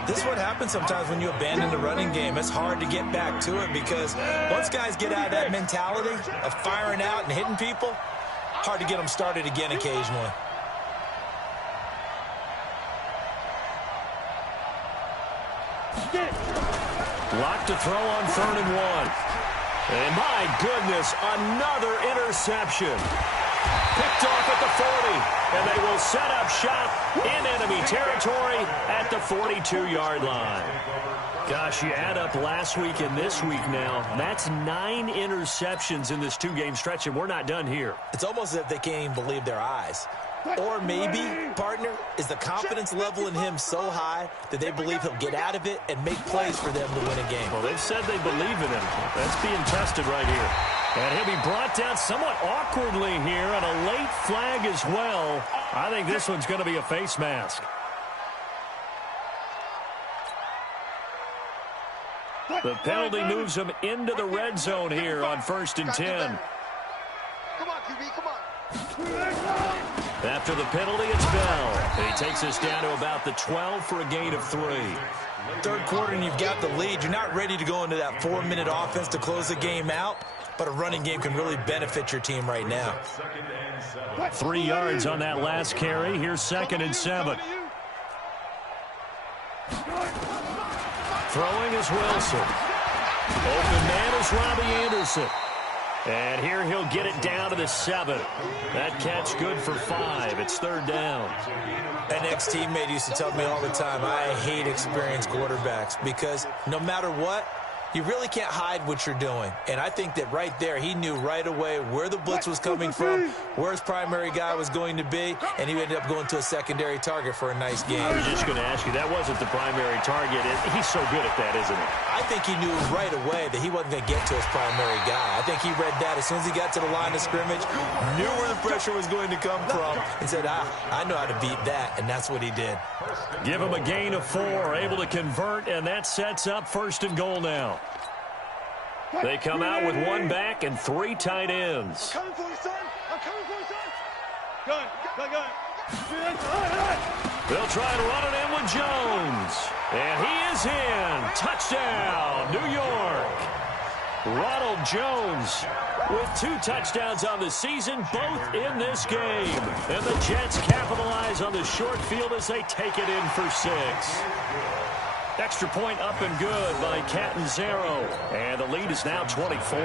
This is what happens sometimes when you abandon the running game. It's hard to get back to it because once guys get out of that mentality of firing out and hitting people, hard to get them started again occasionally. Lock to throw on 3rd and 1. And my goodness, another interception. Picked off at the 40, and they will set up shop in enemy territory at the 42-yard line. Gosh, you add up last week and this week now, that's 9 interceptions in this 2-game stretch, and we're not done here. It's almost as if they can't even believe their eyes. Or maybe, partner, is the confidence level in him so high that they believe he'll get out of it and make plays for them to win a game. Well, they've said they believe in him. That's being tested right here. And he'll be brought down somewhat awkwardly here, and a late flag as well. I think this one's going to be a face mask. The penalty moves him into the red zone here on 1st and 10. Come on, QB, come on. After the penalty, it's Bell. And he takes us down to about the 12 for a gain of 3. Third quarter and you've got the lead. You're not ready to go into that 4-minute offense to close the game out, but a running game can really benefit your team right now. 3 yards on that last carry. Here's 2nd and 7. Throwing is Wilson. Open man is Robbie Anderson. And here he'll get it down to the 7. That catch good for 5. It's 3rd down. An ex-teammate used to tell me all the time, I hate experienced quarterbacks because no matter what, you really can't hide what you're doing. And I think that right there, he knew right away where the blitz was coming from, where his primary guy was going to be, and he ended up going to a secondary target for a nice game. I was just going to ask you, that wasn't the primary target. He's so good at that, isn't he? I think he knew right away that he wasn't going to get to his primary guy. I think he read that as soon as he got to the line of scrimmage, knew where the pressure was going to come from, and said, I know how to beat that, and that's what he did. Give him a gain of 4, able to convert, and that sets up 1st and goal now. They come out with 1 back and 3 tight ends. I'm coming for you, son. I'm coming for you, son. Gun. They'll try to run it in with Jones. And he is in. Touchdown, New York. Ronald Jones with 2 touchdowns on the season, both in this game. And the Jets capitalize on the short field as they take it in for 6. Extra point up and good by Catanzaro. And the lead is now 24.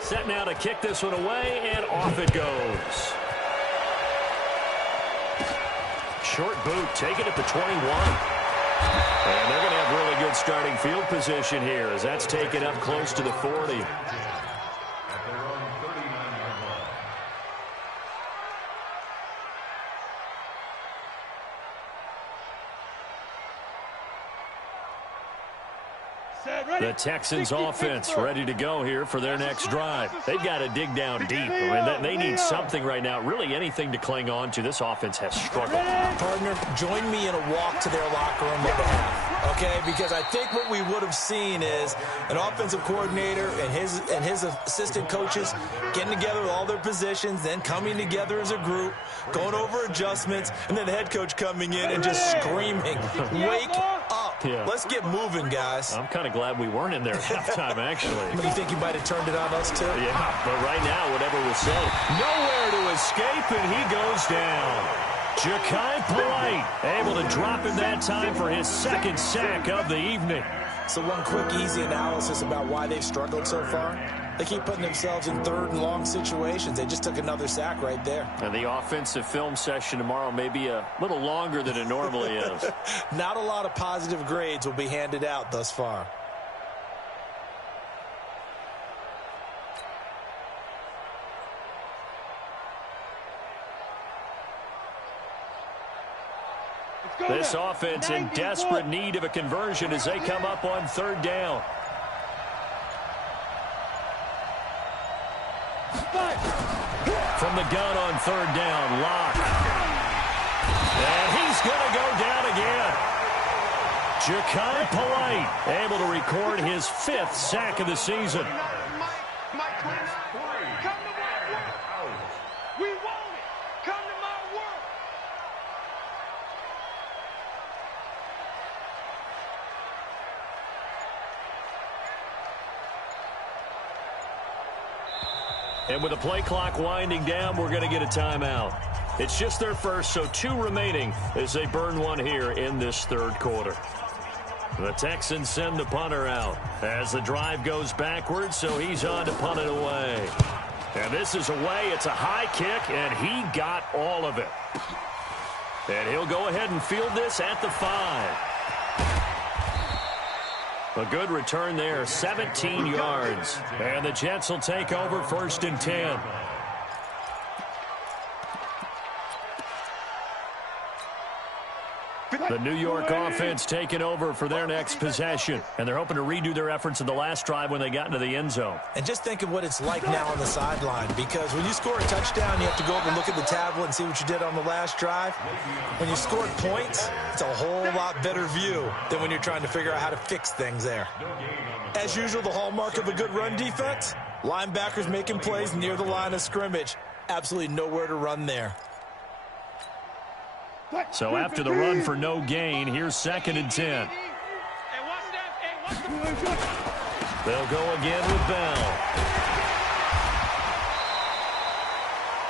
Set now to kick this one away, and off it goes. Short boot, take it at the 21. And they're going to have really good starting field position here as that's taken up close to the 40. The Texans offense ready to go here for their next drive. They've got to dig down deep. I mean, they need something right now, really anything to cling on to. This offense has struggled. Partner, join me in a walk to their locker room at the half, okay? Because I think what we would have seen is an offensive coordinator and his assistant coaches getting together with all their positions, then coming together as a group, going over adjustments, and then the head coach coming in and just screaming, wake up. Yeah. Let's get moving, guys. I'm kind of glad we weren't in there at halftime, actually. You think you might have turned it on us, too? Yeah, but right now, whatever was said, nowhere to escape, and he goes down. Ja'Kai Polite able to drop him that time for his 2nd sack of the evening. So one quick, easy analysis about why they've struggled so far. They keep putting themselves in 3rd and long situations. They just took another sack right there. And the offensive film session tomorrow may be a little longer than it normally is. Not a lot of positive grades will be handed out thus far. This offense in desperate need of a conversion as they come up on 3rd down. From the gun on 3rd down, Locke. And he's going to go down again. Ja'Kai Polite able to record his 5th sack of the season. Mike, come to my world. We want it. Come to my world. And with the play clock winding down, we're going to get a timeout. It's just their first, so 2 remaining as they burn 1 here in this 3rd quarter. The Texans send the punter out as the drive goes backwards, so he's on to punt it away. And this is away. It's a high kick, and he got all of it. And he'll go ahead and field this at the 5. A good return there, 17 yards. And the Jets will take over 1st and 10. The New York offense taking over for their next possession, and they're hoping to redo their efforts in the last drive when they got into the end zone. And just think of what it's like now on the sideline, because when you score a touchdown, you have to go over and look at the tablet and see what you did on the last drive. When you scored points, it's a whole lot better view than when you're trying to figure out how to fix things there. As usual, the hallmark of a good run defense, linebackers making plays near the line of scrimmage. Absolutely nowhere to run there. So after the run for no gain, here's 2nd and 10. They'll go again with Bell.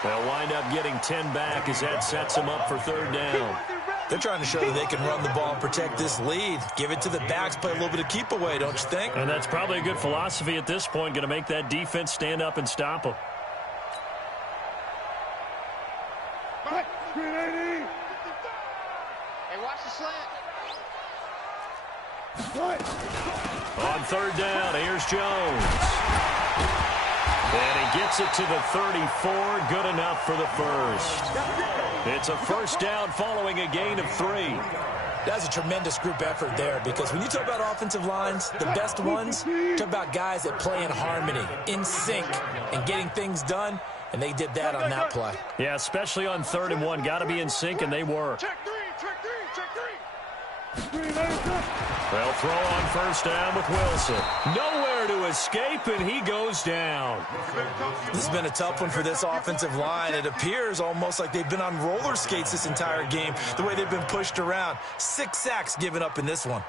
They'll wind up getting 10 back as that sets them up for 3rd down. They're trying to show that they can run the ball and protect this lead. Give it to the backs, play a little bit of keep away, don't you think? And that's probably a good philosophy at this point, going to make that defense stand up and stop them. On 3rd down, here's Jones. And he gets it to the 34. Good enough for the first. It's a 1st down following a gain of 3. That's a tremendous group effort there, because when you talk about offensive lines, the best ones, talk about guys that play in harmony, in sync, and getting things done, and they did that on that play. Yeah, especially on 3rd and 1. Got to be in sync, and they were. Check three. They'll throw on 1st down with Wilson. Nowhere to escape, and he goes down. This has been a tough one for this offensive line. It appears almost like they've been on roller skates this entire game, the way they've been pushed around. 6 sacks given up in this one.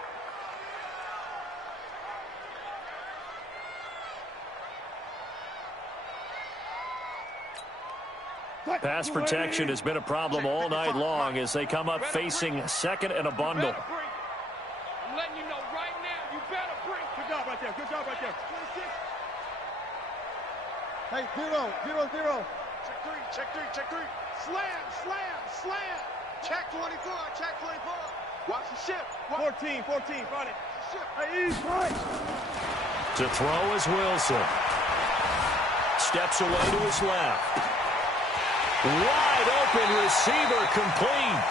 Pass protection has been a problem all night long as they come up facing 2nd and a bundle. I'm letting you know right now, you better bring. Good job right there. Good job right there. 26. Hey, 0. Check three. Slam. Check 24. Watch the shift. 14. Run it. Hey, East, right. To throw is Wilson. Steps away to his left. Wide open receiver complete.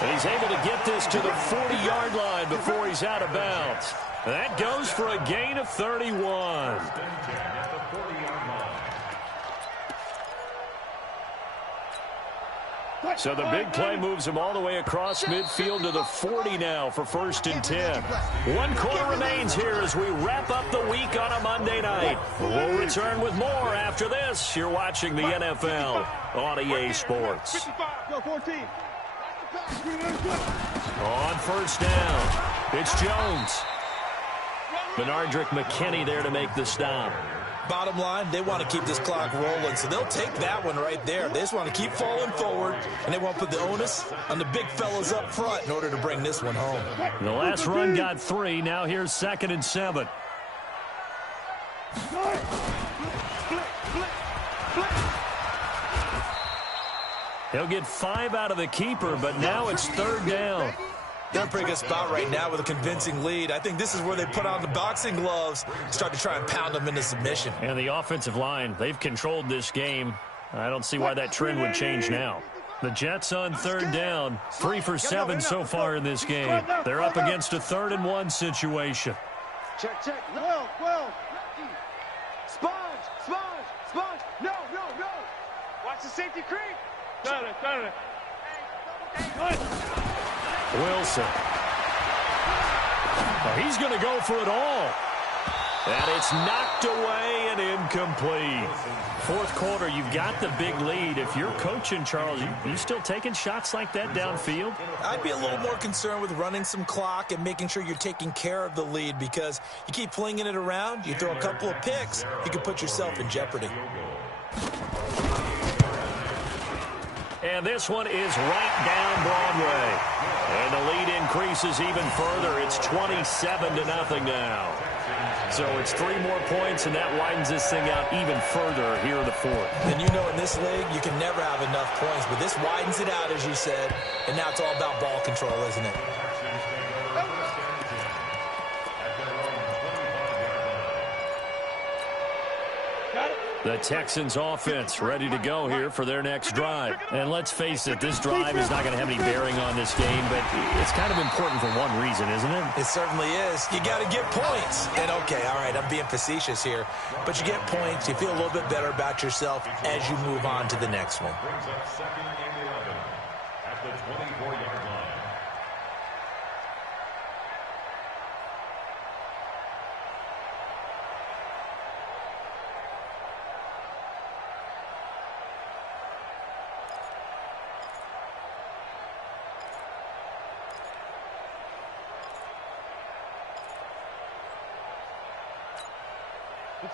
And he's able to get this to the 40-yard line before he's out of bounds. That goes for a gain of 31. So the big play moves him all the way across midfield to the 40 now for 1st and 10. 1 quarter remains here as we wrap up the week on a Monday night. We'll return with more after this. You're watching the NFL on EA Sports. Go 14. On 1st down, it's Jones. Benardrick McKinney there to make the stop. Bottom line, they want to keep this clock rolling, so they'll take that one right there. They just want to keep falling forward, and they want to put the onus on the big fellas up front in order to bring this one home. The last run got 3. Now here's 2nd and 7. He'll get 5 out of the keeper, but now it's 3rd down. They're in a pretty good spot right now with a convincing lead. I think this is where they put on the boxing gloves, start to try and pound them into submission. And the offensive line, they've controlled this game. I don't see why that trend would change now. The Jets on 3rd down, 3 for 7 so far in this game. They're up against a 3rd and 1 situation. Check. 12. Sponge. No. Watch the safety creep. Got it. Wilson. Oh, he's going to go for it all. And it's knocked away and incomplete. 4th quarter, you've got the big lead. If you're coaching, Charles, you still taking shots like that downfield? I'd be a little more concerned with running some clock and making sure you're taking care of the lead, because you keep flinging it around, you throw a couple of picks, you can put yourself in jeopardy. And this one is right down Broadway. And the lead increases even further. It's 27-0 now. So it's 3 more points, and that widens this thing out even further here in the 4th. And you know, in this league, you can never have enough points, but this widens it out, as you said, and now it's all about ball control, isn't it? Got it. The Texans offense ready to go here for their next drive. And let's face it, this drive is not going to have any bearing on this game, but it's kind of important for one reason, isn't it? It certainly is. You got to get points. And okay, all right, I'm being facetious here, but you get points, you feel a little bit better about yourself as you move on to the next one. Brings up 2nd and 11 at the 24-yard line.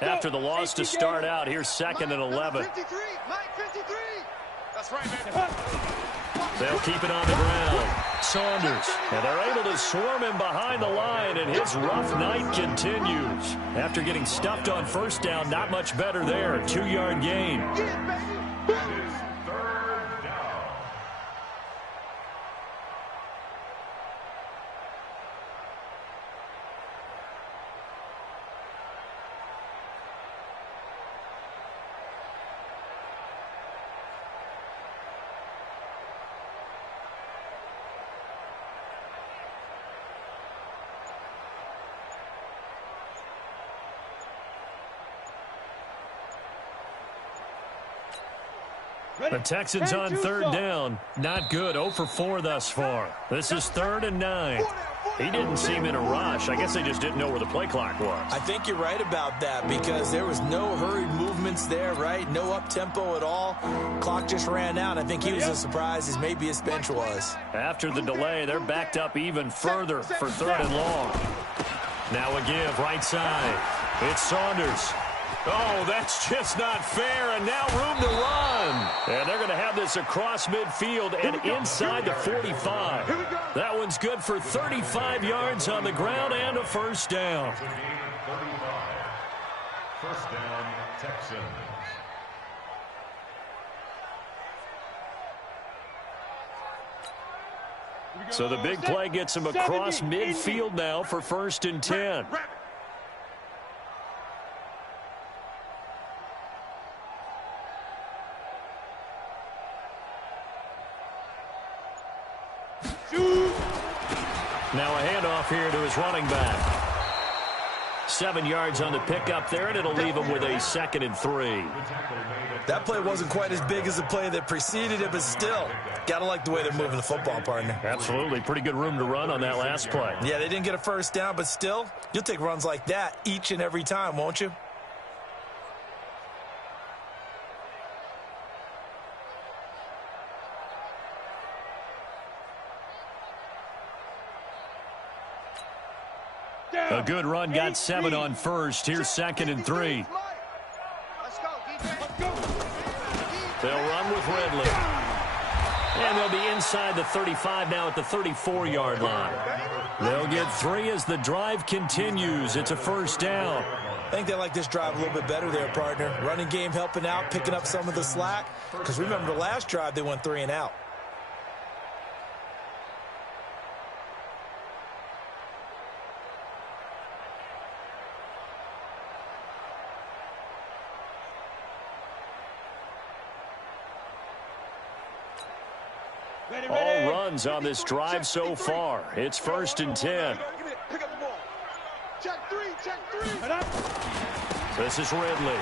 After the loss to start out, here's 2nd and 11. 53, Mike 53. That's right, man. They'll keep it on the ground. Saunders, and they're able to swarm him behind the line, and his rough night continues. After getting stuffed on first down, not much better there. 2-yard gain. Yeah, baby. It is 3rd down. The Texans on 3rd down. Not good. 0 for 4 thus far. This is 3rd and 9. He didn't seem in a rush. I guess they just didn't know where the play clock was. I think you're right about that because there was no hurried movements there, right? No up-tempo at all. Clock just ran out. I think he was as surprised as maybe his bench was. After the delay, they're backed up even further for 3rd and long. Now a give, right side. It's Saunders. Oh, that's just not fair, and now room to run. And they're going to have this across midfield and inside the 45. That one's good for 35 yards on the ground and a first down. 35. First down, Texans. So the big play gets him across midfield now for 1st and 10. Now a handoff here to his running back. 7 yards on the pickup there, and it'll leave him with a 2nd and 3. That play wasn't quite as big as the play that preceded it, but still, got to like the way they're moving the football, partner. Absolutely. Pretty good room to run on that last play. Yeah, they didn't get a first down, but still, you'll take runs like that each and every time, won't you? A good run, got 7 on first. Here's 2nd and 3. Let's go, defense. They'll run with Ridley. And they'll be inside the 35 now at the 34-yard line. They'll get 3 as the drive continues. It's a first down. I think they like this drive a little bit better there, partner. Running game helping out, picking up some of the slack. Because remember the last drive, they went 3 and out. All runs on this drive so far. It's 1st and 10. Pick up the ball. Check 3, check 3. This is Ridley.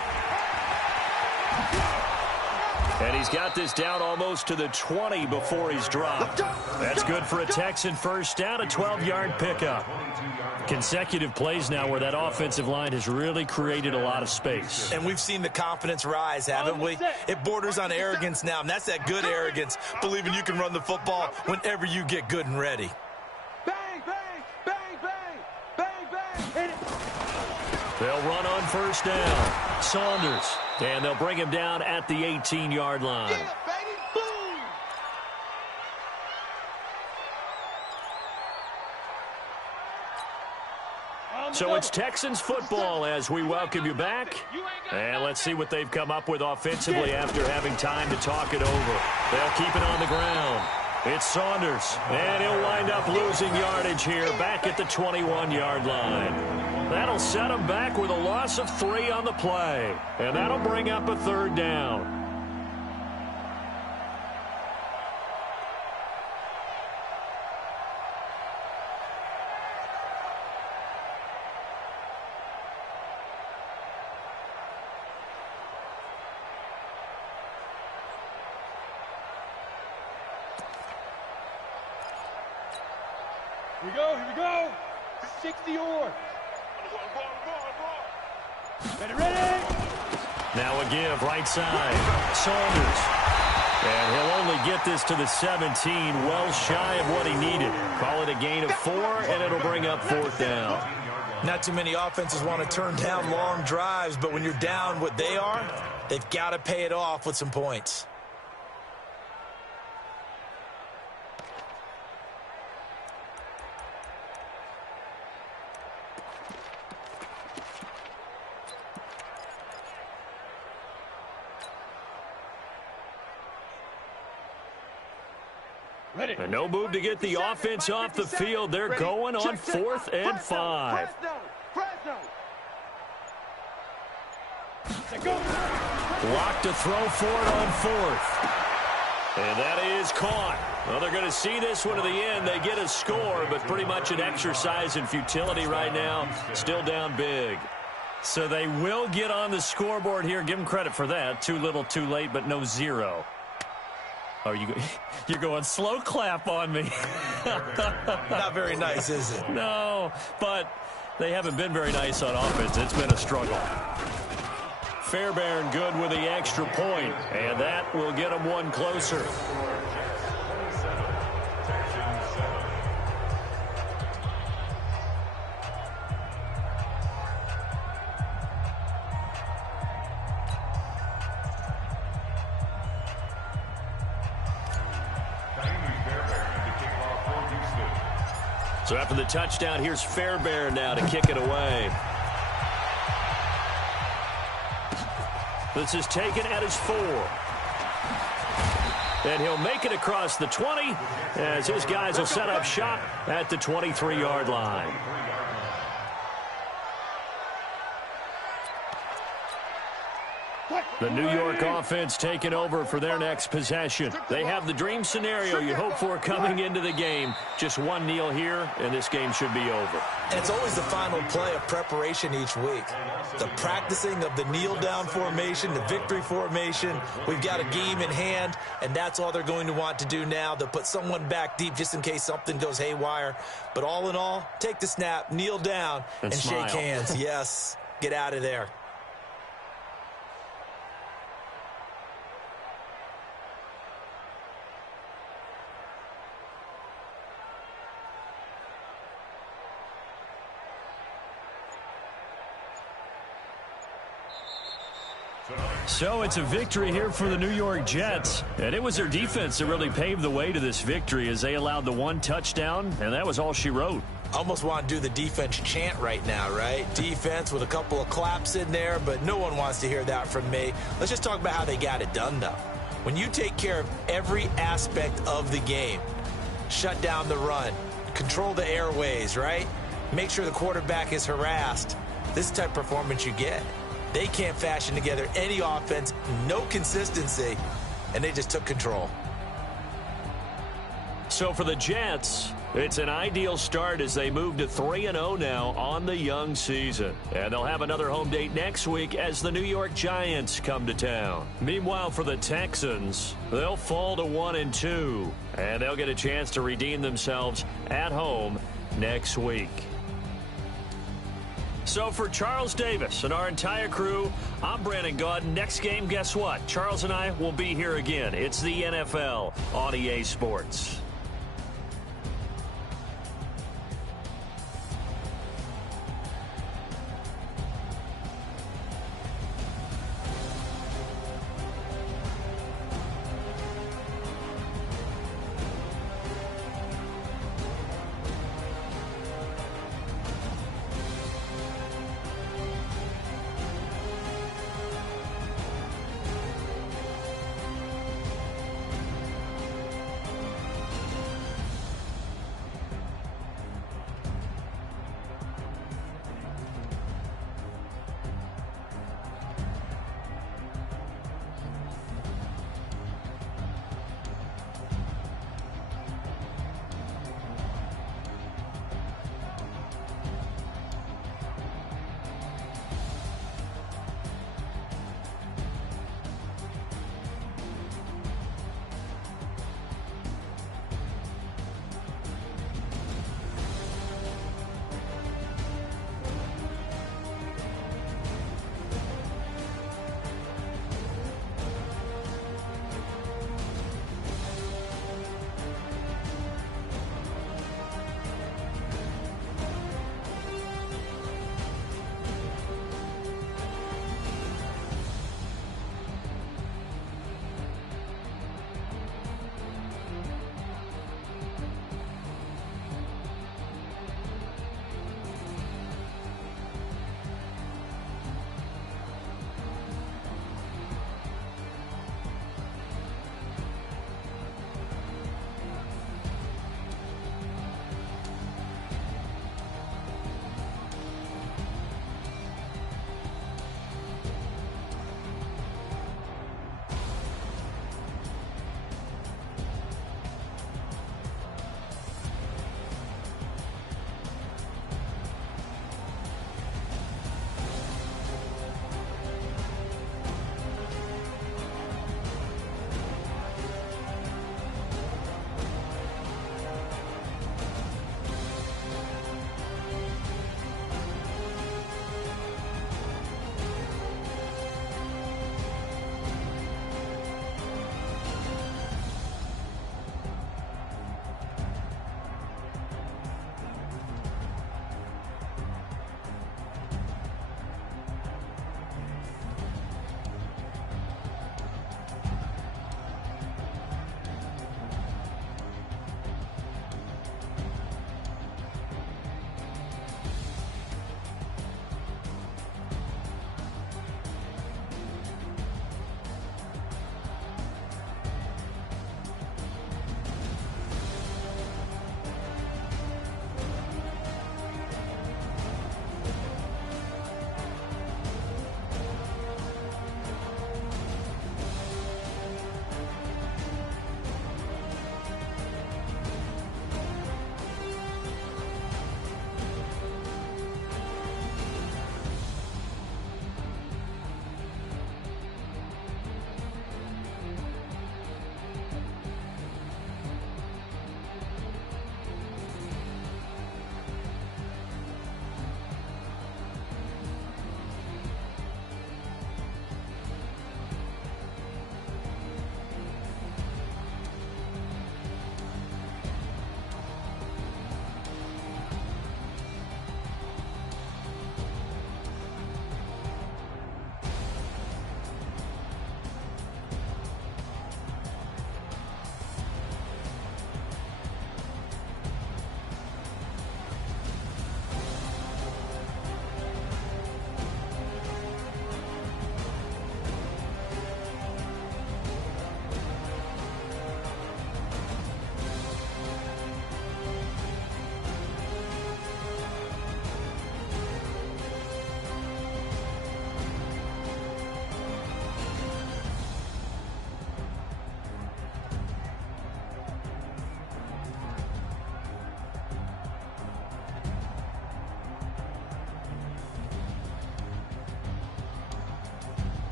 And he's got this down almost to the 20 before he's dropped. That's good for a Texan first down, a 12-yard pickup. Consecutive plays now where that offensive line has really created a lot of space. And we've seen the confidence rise, haven't we? It borders on arrogance now, and that's that good arrogance, believing you can run the football whenever you get good and ready. Bang, bang, bang, bang, bang, bang. Hit it. They'll run on first down. Saunders. And they'll bring him down at the 18-yard line. Yeah, baby, boom. So it's Texans football as we welcome you back. And let's see what they've come up with offensively after having time to talk it over. They'll keep it on the ground. It's Saunders, and he'll wind up losing yardage here back at the 21-yard line. That'll set him back with a loss of 3 on the play, and that'll bring up a 3rd down. Here we go. 60 yards. Ready. Now a give, right side. Saunders. And he'll only get this to the 17, well shy of what he needed. Call it a gain of 4, and it'll bring up 4th down. Not too many offenses want to turn down long drives, but when you're down what they are, they've got to pay it off with some points. Ready. And no move to get the offense off the field. They're going on 4th and 5. Blocked to throw for it on 4th. And that is caught. Well, they're going to see this one to the end. They get a score, but pretty much an exercise in futility right now. Still down big. So they will get on the scoreboard here. Give them credit for that. Too little, too late, but no 0. Oh, you're going slow clap on me. Not very nice, is it? No, but they haven't been very nice on offense. It's been a struggle. Fairbairn good with the extra point, and that will get them one closer. So after the touchdown, here's Fairbairn now to kick it away. This is taken at his 4. And he'll make it across the 20 as his guys will set up shop at the 23-yard line. The New York offense taking over for their next possession. They have the dream scenario you hope for coming into the game. Just one kneel here, and this game should be over. And it's always the final play of preparation each week. The practicing of the kneel-down formation, the victory formation. We've got a game in hand, and that's all they're going to want to do now. They'll put someone back deep just in case something goes haywire. But all in all, take the snap, kneel down, and shake hands. Yes, get out of there. So it's a victory here for the New York Jets, and it was their defense that really paved the way to this victory as they allowed the 1 touchdown, and that was all she wrote. Almost want to do the defense chant right now, right? Defense with a couple of claps in there, but no one wants to hear that from me. Let's just talk about how they got it done, though. When you take care of every aspect of the game, shut down the run, control the airways, right? Make sure the quarterback is harassed. This type of performance you get. They can't fashion together any offense, no consistency, and they just took control. So for the Jets, it's an ideal start as they move to 3-0 now on the young season. And they'll have another home date next week as the New York Giants come to town. Meanwhile, for the Texans, they'll fall to 1-2, and they'll get a chance to redeem themselves at home next week. So for Charles Davis and our entire crew, I'm Brandon Gaudin. Next game, guess what? Charles and I will be here again. It's the NFL on EA Sports.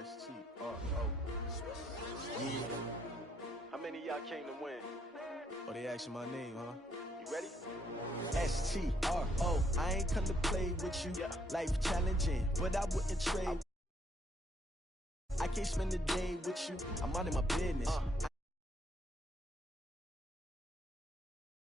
S-T-R-O. Yeah. How many of y'all came to win? Oh, they asking my name, huh? You ready? S-T-R-O. I ain't come to play with you. Yeah. Life challenging, but I wouldn't trade. I can't spend a day with you. I'm out of my business.